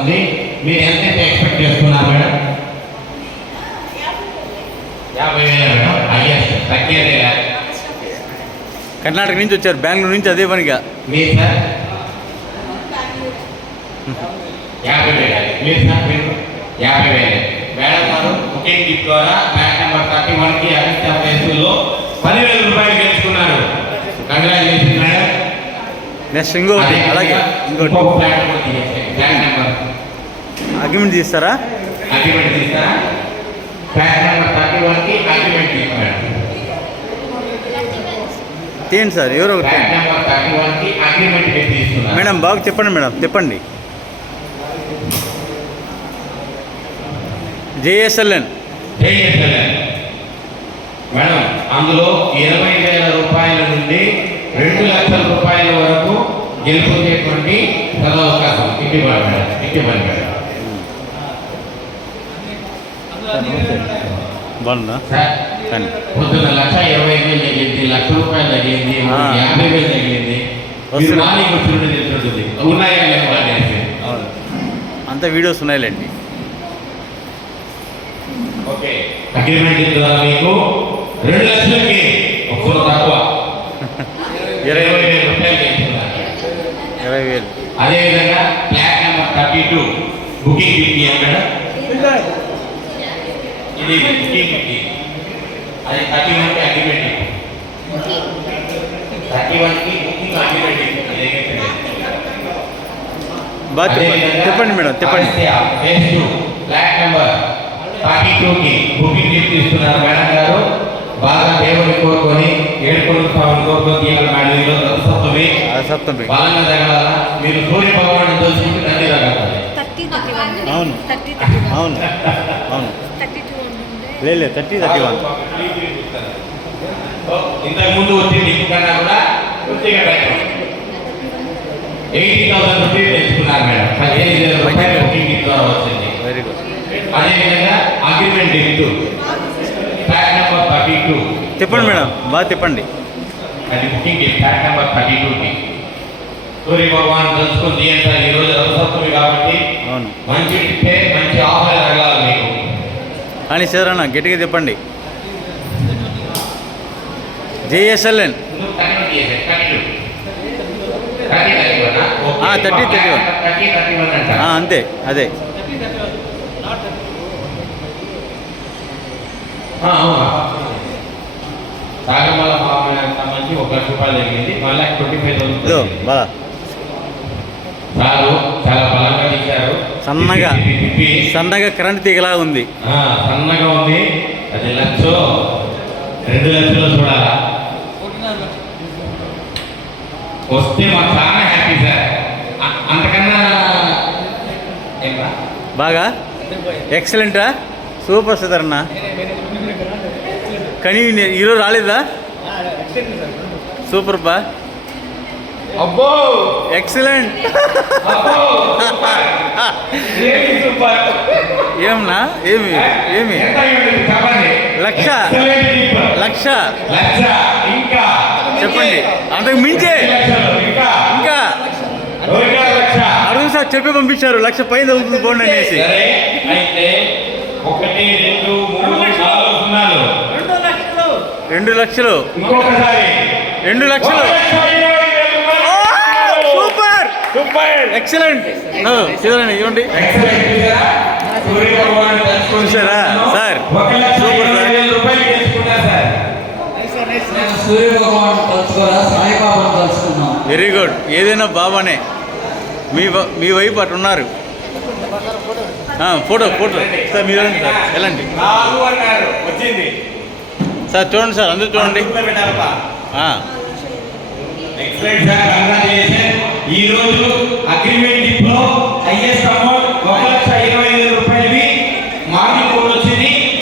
ఉంది. మీరు ఎంతైతే ఎక్స్పెక్ట్ చేస్తున్నారు మేడం? 50,000 మేడం. అయ్యస్ తగ్గేదే. కర్ణాటక నుంచి వచ్చారు, బెంగళూరు నుంచి అదే పనిగా. మీరు సార్ 50,000. మీరు సార్ మీరు 50,000. మేడం గారు బుకింగ్ గిఫ్ట్ ద్వారా బ్యాక్ నెంబర్ 31కి అగస్త్య ఫేస్లో 10,000 రూపాయలు గెలుచుకున్నారు. Congratulation madam. నెక్స్ట్ ఇంకోటి అలాగే ఇంకోటి బ్యాక్ నెంబర్ అగ్రిమెంట్ తీస్తారా? అగ్రిమెంట్ తీస్తారా? బ్యాక్ నెంబర్ 31కి అగ్రిమెంట్ తీస్తారు తీయండి సార్, ఎవరో ఒకటి బ్యాక్ నెంబర్ 31కి అగ్రిమెంట్ తీసుకున్నారు. మేడం బాగా చెప్పండి మేడం, చెప్పండి. జేఎస్ఎల్ఎన్ మేడం, అందులో 20,000 రూపాయల నుండి 2,00,000 రూపాయల వరకు గెలుపొందేటువంటి సదవకాశం. ఇటీవల మేడం బాగుందా సార్? కానీ పొద్దున్న 1,25,000 తగిలింది, 1,00,000 రూపాయలు తగిలింది, 50,000 తగిలింది. మార్నింగ్ తెలుస్తుంది ఉన్నాయా లేవా అనేసి. అంత వీడియోస్ ఉన్నాయిలేండి. ఓకే, అగ్రిమెంట్ ద్వారా మీకు 2,00,000కి ఒక్కరు తక్కువ 20,000 రూపాయలు చేస్తున్నారు. 20,000. అదేవిధంగా flat number 32 booking gift madam. ఇది బుకింగ్ గిఫ్ట్. అది 31కి అగ్రిమెంట్. 31కి బుకింగ్ అగ్రిమెంట్. బాగా చెప్పండి మేడం, చెప్పండి. ఫేజ్ 2 ఫ్లాట్ నెంబర్ 32కి బుకింగ్ గిఫ్ట్ ఇస్తున్నారు మేడం గారు. బాగా దేవుడిని కోరుకొని ఏడుకొండ స్వామిని కోరుకొని తీయాలి మేడం. ఈరోజు రథసప్తమి బలంగా తగలాల. మీరు సూర్య భగవాన్ని దోచుకుంటే తండ్రి తగలాలి. అవును అవును అవును లేదు 30-31. ఇంతకు ముందు వచ్చింది ఇంకన్నా కూడా పూర్తిగా 80,000 రూపీస్ తెచ్చుకున్నారు మేడం. 15,000 రూపాయలు బుకింగ్ గిఫ్ట్ ద్వారా వచ్చింది. Very good. అదేవిధంగా అగ్రిమెంట్ గిఫ్ట్ ఫ్లాట్ నెంబర్ 32. చెప్పండి మేడం, బాగా చెప్పండి. అది బుకింగ్ గిఫ్ట్ ఫ్లాట్ నెంబర్ 32కి సూర్య భగవాన్ తెలుసుకుని తీయండి. ఈరోజు రథసప్తమి కాబట్టి అవును, మంచి పేరు, మంచి ఆఫర్ తగలాలి మీకు. కానీ సారన్న గట్టిగా చెప్పండి. జేఎస్ఎల్ఎన్ 30-31 అంతే, అదే. సాగమల సంబంధించి 1,00,000 రూపాయలు జరిగింది. 1,25,000 బాగా సారు చాలా బలంగా తీశారు. సన్నగా కరెంట్ తీగలా ఉంది. సన్నగా ఉంది. అది 1,00,000 2,00,000 చూడాలా వస్తే మాకు చాలా హ్యాపీ సార్. అంతకన్నా బాగా ఎక్సలెంటా, సూపర్ సార్ అన్న. కానీ ఈరోజు రాలేదా? సూపర్ బా, అబ్బో ఎక్సలెంట్. ఏమన్నా ఏమి ఏమి 1,00,000 ఇంకా చెప్పండి. అంతకు మించే ఇంకా అరుణ్ సార్ చెప్పి పంపించారు 1,00,000 పైన అవుతుంది పోండి అనేసి. అయితే 1, 2, 3, 4 సున్నాలు 2,00,000. ఇంకొకసారి 2,00,000. Super excellent. చూడండి ఇవ్వండి. చూసారా sir, super sir. Very good. ఏదైనా బాబానే, మీ వైపు అటు ఉన్నారు. ఫోటో సార్ మీరు సార్ వెళ్ళండి సార్. చూడండి సార్, అందరూ చూడండి. ఈ రోజు అగ్రిమెంట్ హైయెస్ట్ అమౌంట్